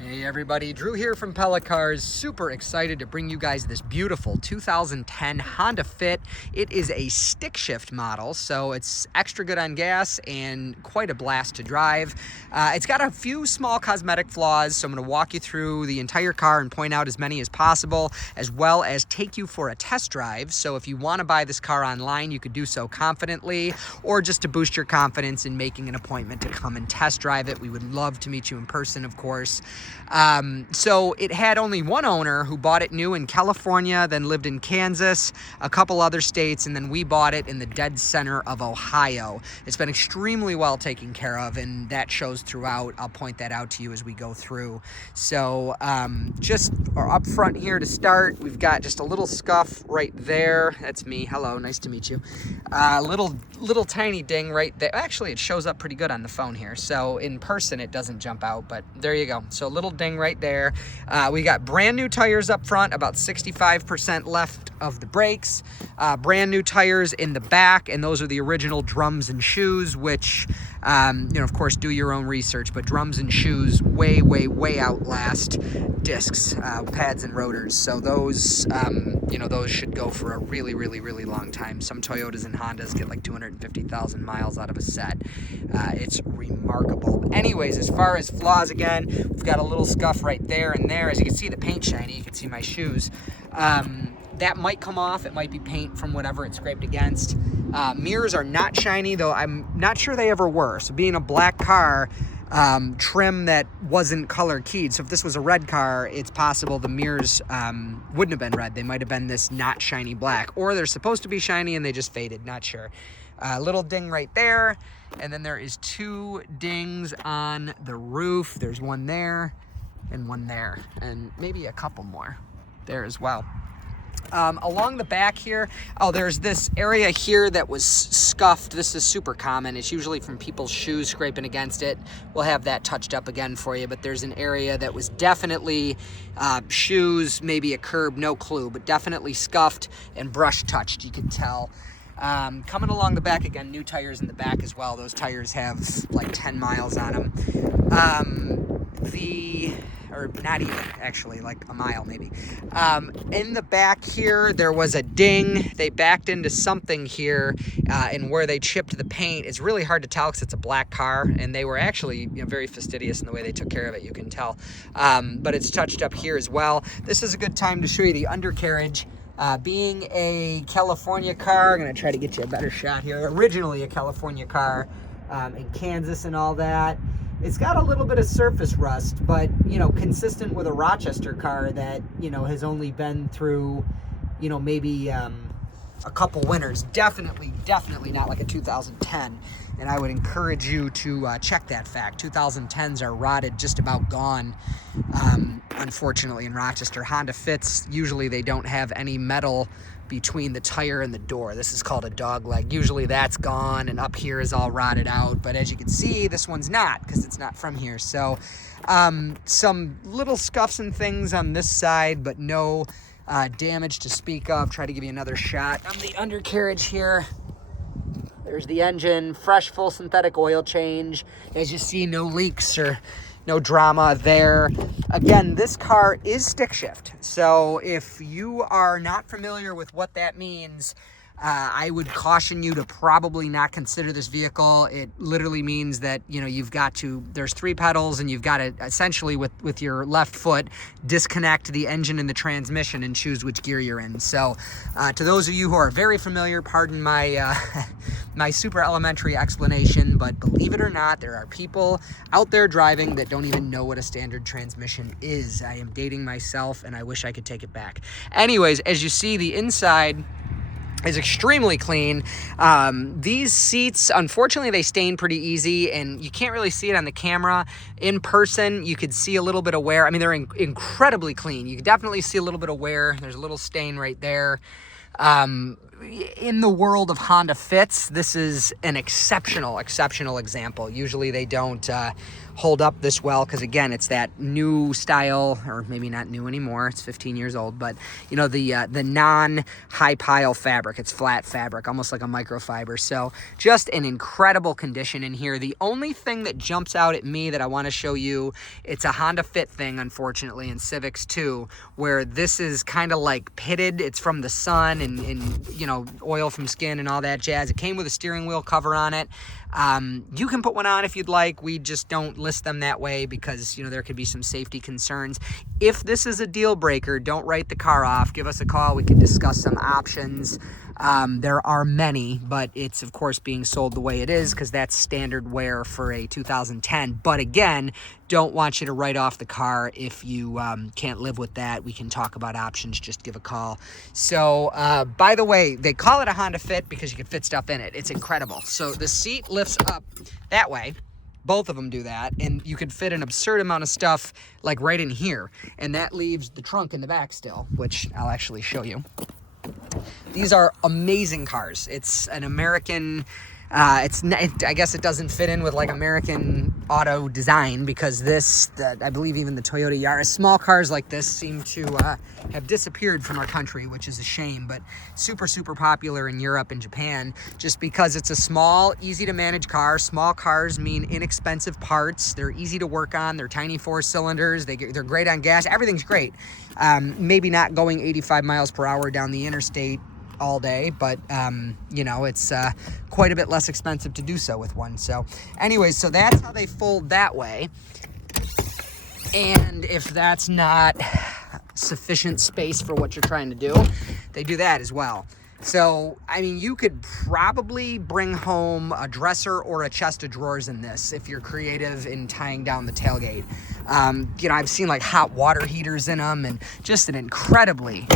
Hey everybody, Drew here from Pella Cars. Super excited to bring you guys this beautiful 2010 Honda Fit. It is a stick shift model, so it's extra good on gas and quite a blast to drive. It's got a few small cosmetic flaws, so I'm going to walk you through the entire car and point out as many as possible, as well as take you for a test drive. So if you want to buy this car online, you could do so confidently, or just to boost your confidence in making an appointment to come and test drive it. We would love to meet you in person, of course. So it had only one owner who bought it new in California, then lived in Kansas, a couple other states, and then we bought it in the dead center of Ohio. It's been extremely well taken care of, and that shows throughout. I'll point that out to you as we go through. So just up front here to start, we've got just a little scuff right there. That's me. Hello, nice to meet you. Little tiny ding right there. Actually, it shows up pretty good on the phone here. So in person, it doesn't jump out, but there you go. So a little ding right there. We got brand new tires up front, about 65% left of the brakes. Brand new tires in the back, and those are the original drums and shoes, which, of course, do your own research, but drums and shoes way outlast discs, pads, and rotors. So those, those should go for a really long time. Some Toyotas and Hondas get like 250,000 miles out of a set. It's remarkable. Anyways, as far as flaws, again, we've got a little scuff right there and there. As you can see, the paint shiny. You can see my shoes. That might come off. It might be paint from whatever it scraped against. Mirrors are not shiny, though I'm not sure they ever were. So being a black car, trim that wasn't color keyed. So if this was a red car, it's possible the mirrors wouldn't have been red. They might have been this not shiny black, or they're supposed to be shiny and they just faded. Not sure. Little ding right there, and then there is two dings on the roof. There's one there and one there, and maybe a couple more there as well. Along the back here, there's this area here that was scuffed. This is super common. It's usually from people's shoes scraping against it. We'll have that touched up again for you, but there's an area that was definitely shoes, maybe a curb, no clue, but definitely scuffed and brush touched, you could tell. Coming along the back, again, new tires in the back as well. Those tires have like 10 miles on them. Or not even, actually, like a mile maybe. In the back here, there was a ding. They backed into something here, and where they chipped the paint, it's really hard to tell because it's a black car, and they were actually very fastidious in the way they took care of it, you can tell. But it's touched up here as well. This is a good time to show you the undercarriage. Being a California car, I'm going to try to get you a better shot here. Originally a California car in Kansas and all that. It's got a little bit of surface rust, but, consistent with a Rochester car that, has only been through, maybe a couple winters. Definitely not like a 2010. And I would encourage you to check that fact. 2010s are rotted, just about gone, unfortunately, in Rochester. Honda Fits, usually they don't have any metal between the tire and the door. This is called a dog leg. Usually that's gone, and up here is all rotted out. But as you can see, this one's not, because it's not from here. So some little scuffs and things on this side, but no damage to speak of. Try to give you another shot on the undercarriage here. There's the engine, fresh full synthetic oil change. As you see, no leaks or no drama there. Again, this car is stick shift. So if you are not familiar with what that means, I would caution you to probably not consider this vehicle. It literally means that, you've got to, there's 3 pedals, and you've got to essentially with your left foot disconnect the engine and the transmission and choose which gear you're in. So to those of you who are very familiar, pardon my my super elementary explanation, but believe it or not, there are people out there driving that don't even know what a standard transmission is. I am dating myself, and I wish I could take it back. Anyways, as you see, the inside is extremely clean. These seats, unfortunately, they stain pretty easy, and you can't really see it on the camera. In person, you could see a little bit of wear. I mean, they're incredibly clean. You can definitely see a little bit of wear. There's a little stain right there. in the world of Honda Fits, this is an exceptional example. Usually they don't hold up this well because, again, it's that new style, or maybe not new anymore. It's 15 years old, but you know, the non-high pile fabric. It's flat fabric, almost like a microfiber. So just an incredible condition in here. The only thing that jumps out at me that I want to show you, it's a Honda Fit thing, unfortunately, in Civics too, where this is kind of like pitted. It's from the sun and you know, oil from skin and all that jazz. It came with a steering wheel cover on it. You can put one on if you'd like. We just don't list them that way because, you know, there could be some safety concerns. If this is a deal breaker, don't write the car off. Give us a call. We can discuss some options. There are many, but it's of course being sold the way it is because that's standard wear for a 2010. But again, don't want you to write off the car if you can't live with that. We can talk about options. Just give a call. So, by the way, they call it a Honda Fit because you can fit stuff in it. It's incredible. So the seat lifts up that way. Both of them do that, and you could fit an absurd amount of stuff like right in here, and that leaves the trunk in the back still, which I'll actually show you. These are amazing cars. It's an American, I guess it doesn't fit in with like American auto design because I believe even the Toyota Yaris, small cars like this seem to have disappeared from our country, which is a shame, but super popular in Europe and Japan just because it's a small, easy to manage car. Small cars mean inexpensive parts. They're easy to work on. They're tiny 4 cylinders. They're great on gas. Everything's great. Maybe not going 85 miles per hour down the interstate all day, but you know, it's quite a bit less expensive to do so with one. So anyways, so that's how they fold that way. And if that's not sufficient space for what you're trying to do, they do that as well. So, I mean, you could probably bring home a dresser or a chest of drawers in this if you're creative in tying down the tailgate. You know, I've seen like hot water heaters in them, and just an incredibly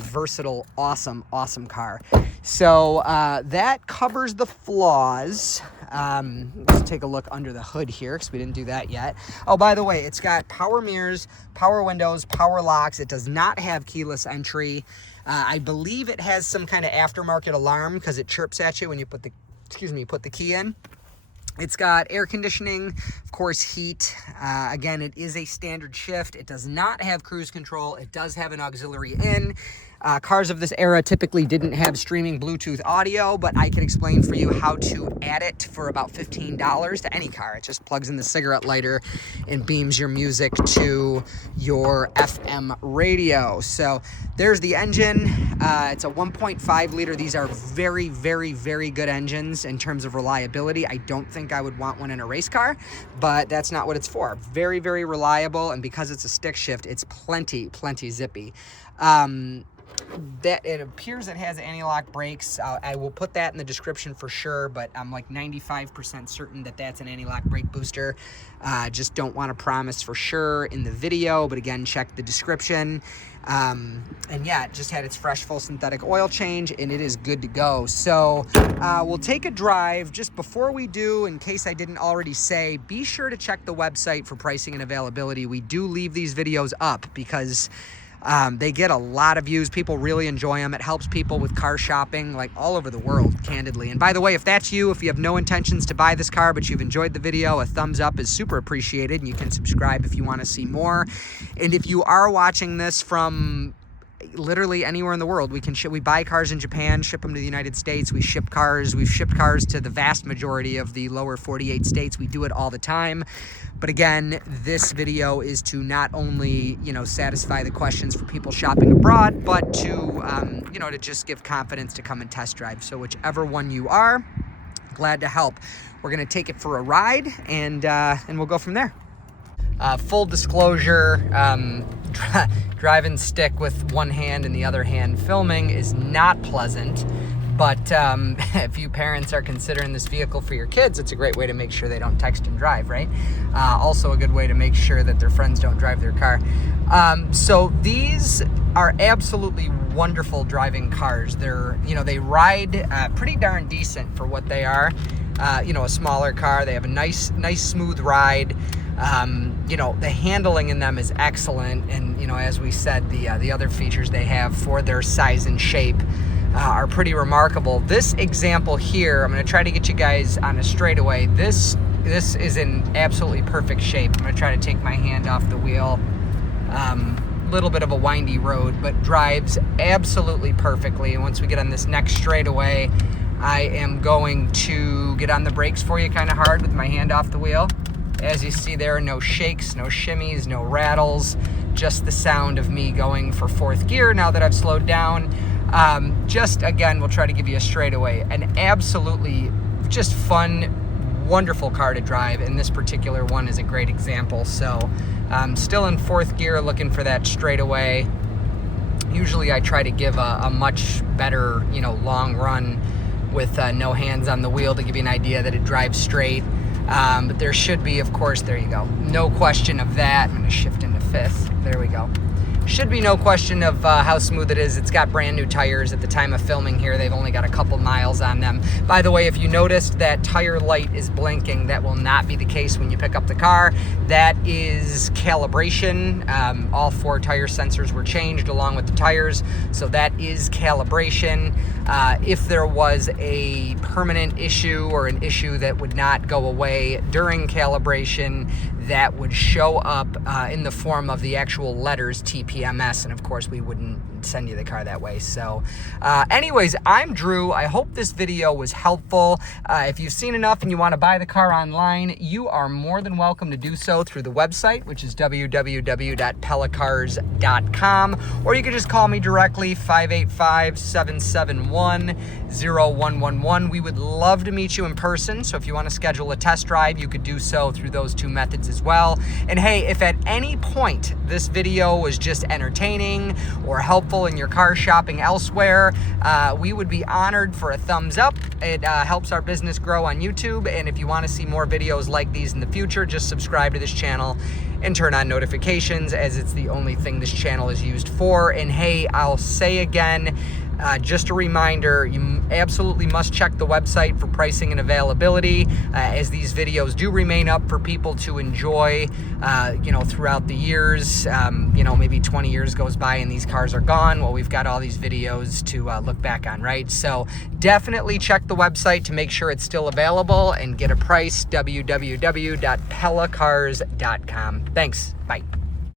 versatile, awesome car. So that covers the flaws. Let's take a look under the hood here because we didn't do that yet. Oh, by the way, it's got power mirrors, power windows, power locks. It does not have keyless entry. I believe it has some kind of aftermarket alarm because it chirps at you when you put the key in. It's got air conditioning, of course, heat. Again, it is a standard shift. It does not have cruise control. It does have an auxiliary in. Cars of this era typically didn't have streaming Bluetooth audio, but I can explain for you how to add it for about $15 to any car. It just plugs in the cigarette lighter and beams your music to your FM radio. So there's the engine. It's a 1.5 liter. These are very good engines in terms of reliability. I don't think I would want one in a race car, but that's not what it's for. Very reliable, and because it's a stick shift, it's plenty zippy. That it appears it has anti-lock brakes. I will put that in the description for sure, but I'm like 95% certain that that's an anti-lock brake booster. Just don't want to promise for sure in the video, but again, check the description. And yeah, it just had its fresh full synthetic oil change, and it is good to go. So we'll take a drive. Just before we do, in case I didn't already say, be sure to check the website for pricing and availability. We do leave these videos up because they get a lot of views. People really enjoy them. It helps people with car shopping like all over the world, candidly. And by the way, if that's you, if you have no intentions to buy this car, but you've enjoyed the video, a thumbs up is super appreciated, and you can subscribe if you want to see more. And if you are watching this from literally anywhere in the world, we buy cars in Japan, ship them to the United States. We've shipped cars to the vast majority of the lower 48 states. We do it all the time. But again, this video is to not only, you know, satisfy the questions for people shopping abroad, but to, you know, to just give confidence to come and test drive. So whichever one you are, glad to help. We're going to take it for a ride, and we'll go from there. Full disclosure, driving stick with one hand and the other hand filming is not pleasant. But if you parents are considering this vehicle for your kids, it's a great way to make sure they don't text and drive, right? Also a good way to make sure that their friends don't drive their car. So these are absolutely wonderful driving cars. They ride pretty darn decent for what they are. A smaller car. They have a nice smooth ride. The handling in them is excellent, and as we said, the other features they have for their size and shape are pretty remarkable. This example here, I'm going to try to get you guys on a straightaway. This is in absolutely perfect shape. I'm going to try to take my hand off the wheel. Little bit of a windy road, but drives absolutely perfectly. And once we get on this next straightaway, I am going to get on the brakes for you kind of hard with my hand off the wheel. As you see there, no shakes, no shimmies, no rattles, just the sound of me going for fourth gear now that I've slowed down. Just again, we'll try to give you a straightaway. An absolutely just fun, wonderful car to drive, and this particular one is a great example. So still in fourth gear, looking for that straightaway. Usually I try to give a much better, long run with no hands on the wheel to give you an idea that it drives straight. But there should be, of course, there you go, no question of that. I'm going to shift into fifth. There we go. Should be no question of how smooth it is. It's got brand new tires at the time of filming here. They've only got a couple miles on them. By the way, if you noticed that tire light is blinking, that will not be the case when you pick up the car. That is calibration. All 4 tire sensors were changed along with the tires, so that is calibration. If there was a permanent issue or an issue that would not go away during calibration, that would show up in the form of the actual letters TPMS, and of course we wouldn't send you the car that way. So anyways, I'm Drew. I hope this video was helpful. If you've seen enough and you want to buy the car online, you are more than welcome to do so through the website, which is www.pellacars.com, or you can just call me directly, 585-771-0111. We would love to meet you in person, so if you want to schedule a test drive, you could do so through those 2 methods as well. And hey, if at any point this video was just entertaining or helpful in your car shopping elsewhere, we would be honored for a thumbs up. It helps our business grow on YouTube, and if you want to see more videos like these in the future, just subscribe to this channel and turn on notifications, as it's the only thing this channel is used for. And hey, I'll say again, just a reminder, you absolutely must check the website for pricing and availability, as these videos do remain up for people to enjoy, throughout the years. Maybe 20 years goes by and these cars are gone. Well, we've got all these videos to look back on, right? So definitely check the website to make sure it's still available and get a price, www.pellacars.com. Thanks. Bye.